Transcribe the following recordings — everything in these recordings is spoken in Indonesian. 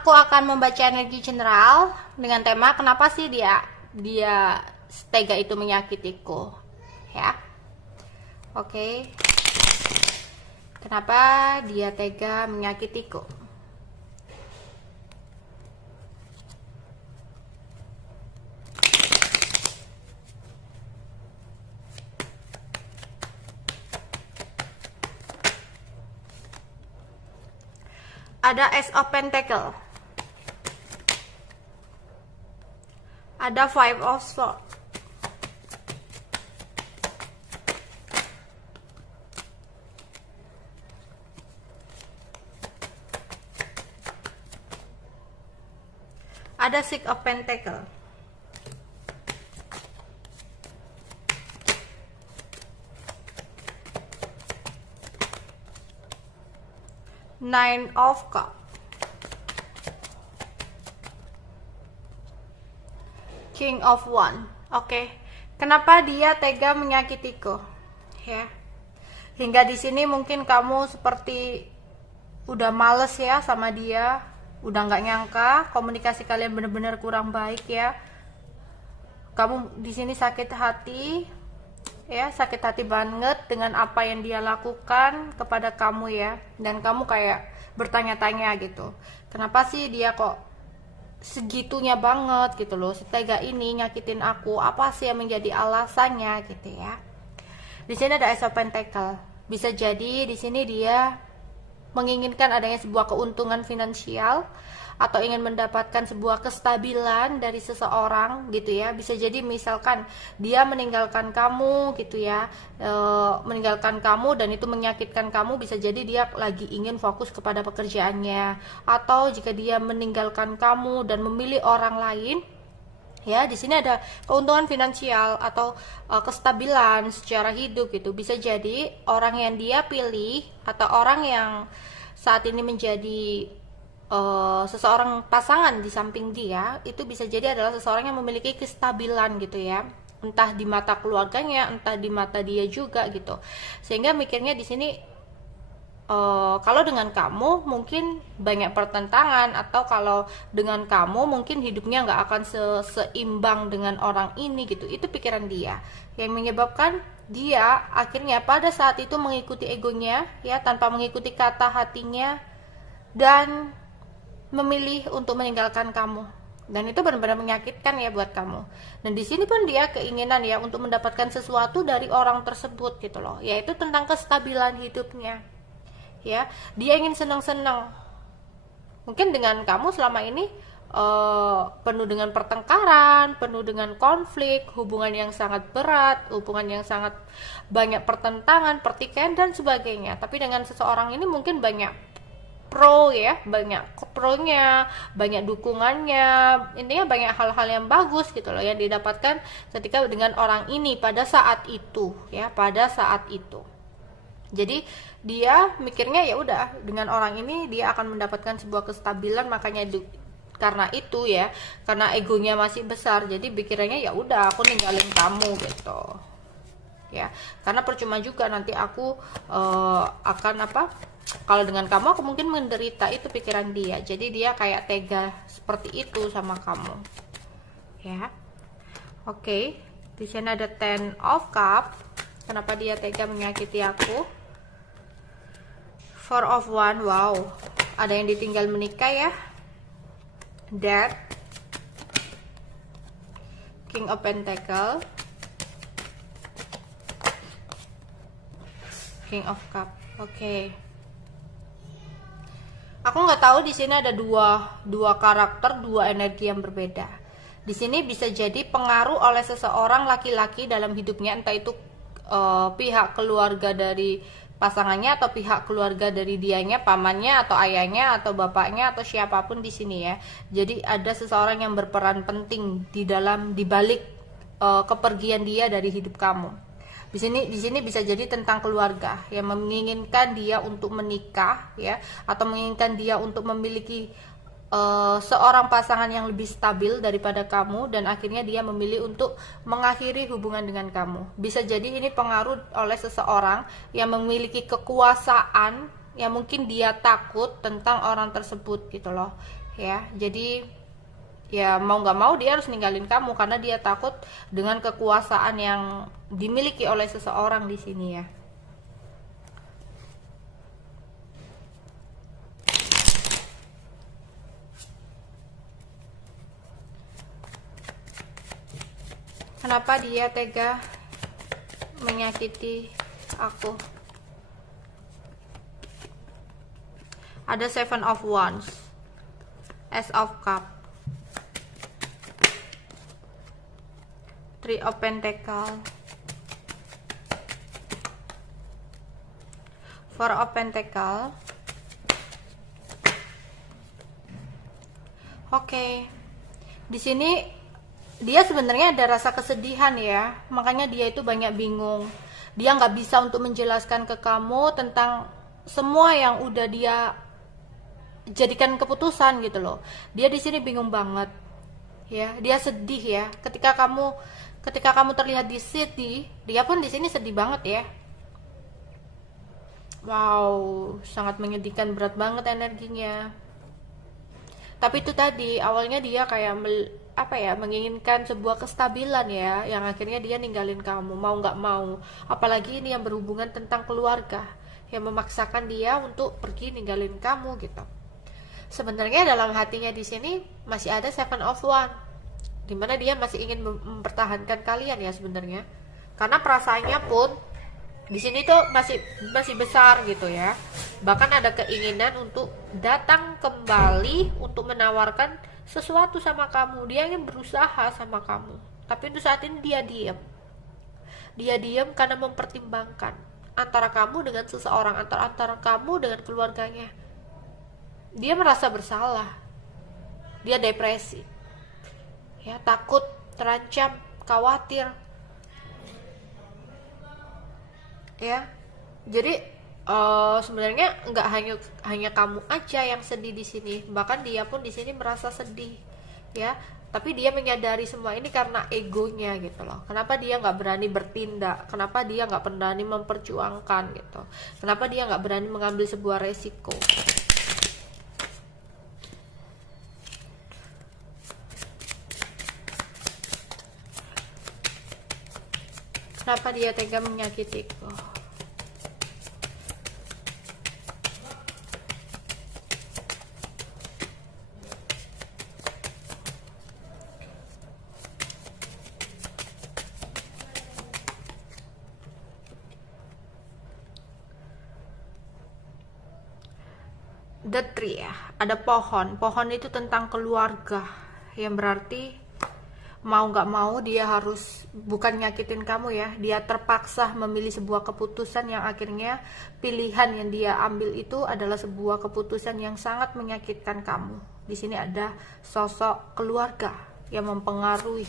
Aku akan membaca energi general dengan tema kenapa sih dia tega itu menyakitiku, ya. Oke. Kenapa dia tega menyakitiku? Ada Ace of Pentacle, ada Five of Swords, ada Six of Pentacle, Nine of Cups, King of Wands. Oke. Kenapa dia tega menyakitiku? Ya. Hingga di sini mungkin kamu seperti udah males ya sama dia, udah nggak nyangka komunikasi kalian bener-bener kurang baik ya. Kamu di sini sakit hati, ya, sakit hati banget dengan apa yang dia lakukan kepada kamu ya, dan kamu kayak bertanya-tanya gitu, kenapa sih dia kok segitunya banget gitu loh, setega ini nyakitin aku, apa sih yang menjadi alasannya gitu ya. Di sini ada Ace of Pentacle, bisa jadi di sini dia menginginkan adanya sebuah keuntungan finansial atau ingin mendapatkan sebuah kestabilan dari seseorang gitu ya. Bisa jadi misalkan dia meninggalkan kamu gitu ya, meninggalkan kamu dan itu menyakitkan kamu. Bisa jadi dia lagi ingin fokus kepada pekerjaannya, atau jika dia meninggalkan kamu dan memilih orang lain ya, di sini ada keuntungan finansial atau kestabilan secara hidup gitu. Bisa jadi orang yang dia pilih atau orang yang saat ini menjadi seseorang pasangan di samping dia itu bisa jadi adalah seseorang yang memiliki kestabilan gitu ya, entah di mata keluarganya, entah di mata dia juga gitu. Sehingga mikirnya di sini kalau dengan kamu mungkin banyak pertentangan, atau kalau dengan kamu mungkin hidupnya nggak akan seimbang dengan orang ini gitu. Itu pikiran dia yang menyebabkan dia akhirnya pada saat itu mengikuti egonya ya, tanpa mengikuti kata hatinya, dan memilih untuk meninggalkan kamu. Dan itu benar-benar menyakitkan ya buat kamu. Dan di sini pun dia keinginan ya untuk mendapatkan sesuatu dari orang tersebut gitu loh, yaitu tentang kestabilan hidupnya. Ya, dia ingin senang-senang. Mungkin dengan kamu selama ini penuh dengan pertengkaran, penuh dengan konflik, hubungan yang sangat berat, hubungan yang sangat banyak pertentangan, pertikaian dan sebagainya. Tapi dengan seseorang ini mungkin banyak pro ya, banyak pronya, banyak dukungannya, intinya banyak hal-hal yang bagus gitu loh yang didapatkan ketika dengan orang ini pada saat itu ya, pada saat itu. Jadi dia mikirnya ya udah dengan orang ini dia akan mendapatkan sebuah kestabilan, makanya karena itu ya, karena egonya masih besar, jadi pikirannya ya udah aku ninggalin kamu gitu ya, karena percuma juga nanti aku akan apa, kalau dengan kamu aku mungkin menderita, itu pikiran dia. Jadi dia kayak tega seperti itu sama kamu ya. Oke, di sini ada Ten of Cups. Kenapa dia tega menyakiti aku? Four of Wands. Wow, ada yang ditinggal menikah ya. Death, King of Pentacle, King of Cups. Oke. Aku nggak tahu di sini ada dua karakter, dua energi yang berbeda. Di sini bisa jadi pengaruh oleh seseorang laki-laki dalam hidupnya, entah itu pihak keluarga dari pasangannya atau pihak keluarga dari dianya, pamannya atau ayahnya atau bapaknya atau siapapun di sini ya. Jadi ada seseorang yang berperan penting di balik kepergian dia dari hidup kamu. Di sini bisa jadi tentang keluarga yang menginginkan dia untuk menikah ya, atau menginginkan dia untuk memiliki seorang pasangan yang lebih stabil daripada kamu, dan akhirnya dia memilih untuk mengakhiri hubungan dengan kamu. Bisa jadi ini pengaruh oleh seseorang yang memiliki kekuasaan ya mungkin dia takut tentang orang tersebut gitu loh ya. Jadi ya mau nggak mau dia harus ninggalin kamu karena dia takut dengan kekuasaan yang dimiliki oleh seseorang di sini ya. Kenapa dia tega menyakiti aku? Ada Seven of Wands, Ace of Cup, Three of Pentacles, Four of Pentacles. Oke. Di sini dia sebenarnya ada rasa kesedihan ya, makanya dia itu banyak bingung. Dia nggak bisa untuk menjelaskan ke kamu tentang semua yang udah dia jadikan keputusan gitu loh. Dia di sini bingung banget ya, dia sedih ya. Ketika kamu terlihat di sedih, dia pun di sini sedih banget ya. Wow, sangat menyedihkan, berat banget energinya. Tapi itu tadi awalnya dia kayak menginginkan sebuah kestabilan ya, yang akhirnya dia ninggalin kamu mau nggak mau. Apalagi ini yang berhubungan tentang keluarga, yang memaksakan dia untuk pergi ninggalin kamu gitu. Sebenarnya dalam hatinya di sini masih ada Seven of Wands, dimana dia masih ingin mempertahankan kalian ya sebenarnya, karena perasaannya pun di sini tuh masih besar gitu ya. Bahkan ada keinginan untuk datang kembali untuk menawarkan sesuatu sama kamu. Dia ingin berusaha sama kamu, tapi untuk saat ini dia diam karena mempertimbangkan antara kamu dengan seseorang, antara kamu dengan keluarganya. Dia merasa bersalah, dia depresi ya, takut, terancam, khawatir ya. Jadi sebenarnya nggak hanya kamu aja yang sedih di sini, bahkan dia pun di sini merasa sedih ya. Tapi dia menyadari semua ini karena egonya gitu loh. Kenapa dia nggak berani bertindak? Kenapa dia nggak berani memperjuangkan gitu? Kenapa dia nggak berani mengambil sebuah resiko? Kenapa dia tega menyakitiku? The tree ya, ada pohon itu tentang keluarga, yang berarti mau nggak mau dia harus bukan nyakitin kamu ya, dia terpaksa memilih sebuah keputusan yang akhirnya pilihan yang dia ambil itu adalah sebuah keputusan yang sangat menyakitkan kamu. Di sini ada sosok keluarga yang mempengaruhi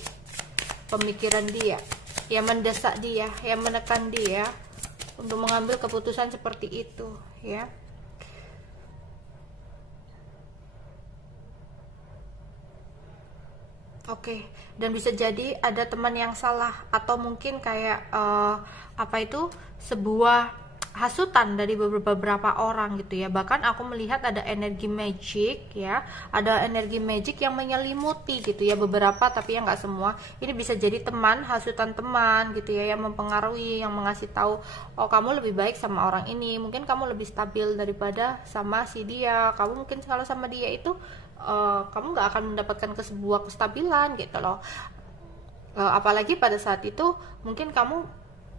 pemikiran dia, yang mendesak dia, yang menekan dia untuk mengambil keputusan seperti itu ya. Oke, dan bisa jadi ada teman yang salah, atau mungkin kayak sebuah hasutan dari beberapa orang gitu ya. Bahkan aku melihat ada energi magic ya, ada energi magic yang menyelimuti gitu ya, beberapa tapi ya nggak semua. Ini bisa jadi teman, hasutan teman gitu ya, yang mempengaruhi, yang mengasih tahu, oh kamu lebih baik sama orang ini, mungkin kamu lebih stabil daripada sama si dia. Kamu mungkin kalau sama dia itu kamu nggak akan mendapatkan sebuah kestabilan gitu loh. Apalagi pada saat itu mungkin kamu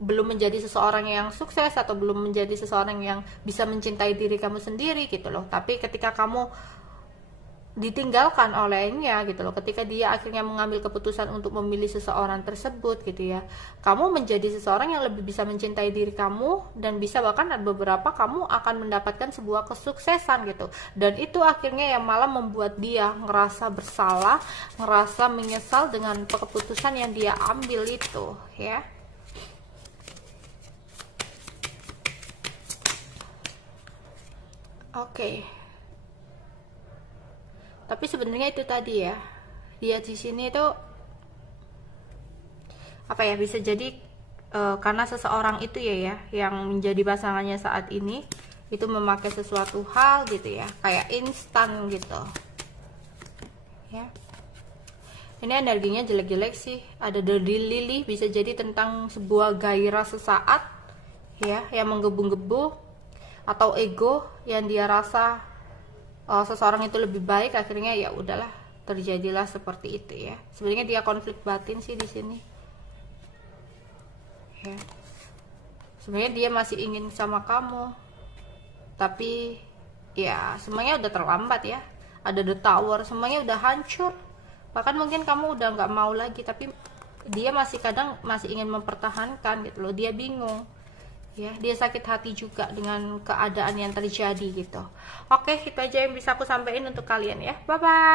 belum menjadi seseorang yang sukses, atau belum menjadi seseorang yang bisa mencintai diri kamu sendiri gitu loh. Tapi ketika kamu ditinggalkan olehnya gitu loh, ketika dia akhirnya mengambil keputusan untuk memilih seseorang tersebut gitu ya, kamu menjadi seseorang yang lebih bisa mencintai diri kamu, dan bisa bahkan ada beberapa kamu akan mendapatkan sebuah kesuksesan gitu. Dan itu akhirnya yang malah membuat dia ngerasa bersalah, ngerasa menyesal dengan keputusan yang dia ambil itu ya. Oke. Tapi sebenarnya itu tadi ya, dia di sini itu bisa jadi karena seseorang itu ya yang menjadi pasangannya saat ini, itu memakai sesuatu hal gitu ya, kayak instan gitu ya. Ini energinya jelek-jelek sih. Ada dirty lily, bisa jadi tentang sebuah gairah sesaat ya, yang menggebu-gebu, atau ego yang dia rasa seseorang itu lebih baik, akhirnya ya udahlah, terjadilah seperti itu ya. Sebenarnya dia konflik batin sih di sini ya. Sebenarnya dia masih ingin sama kamu, tapi ya semuanya udah terlambat ya. Ada the tower, semuanya udah hancur. Bahkan mungkin kamu udah nggak mau lagi, tapi dia masih kadang masih ingin mempertahankan gitu loh. Dia bingung ya, dia sakit hati juga dengan keadaan yang terjadi gitu. Oke, itu aja yang bisa aku sampaikan untuk kalian ya. Bye bye.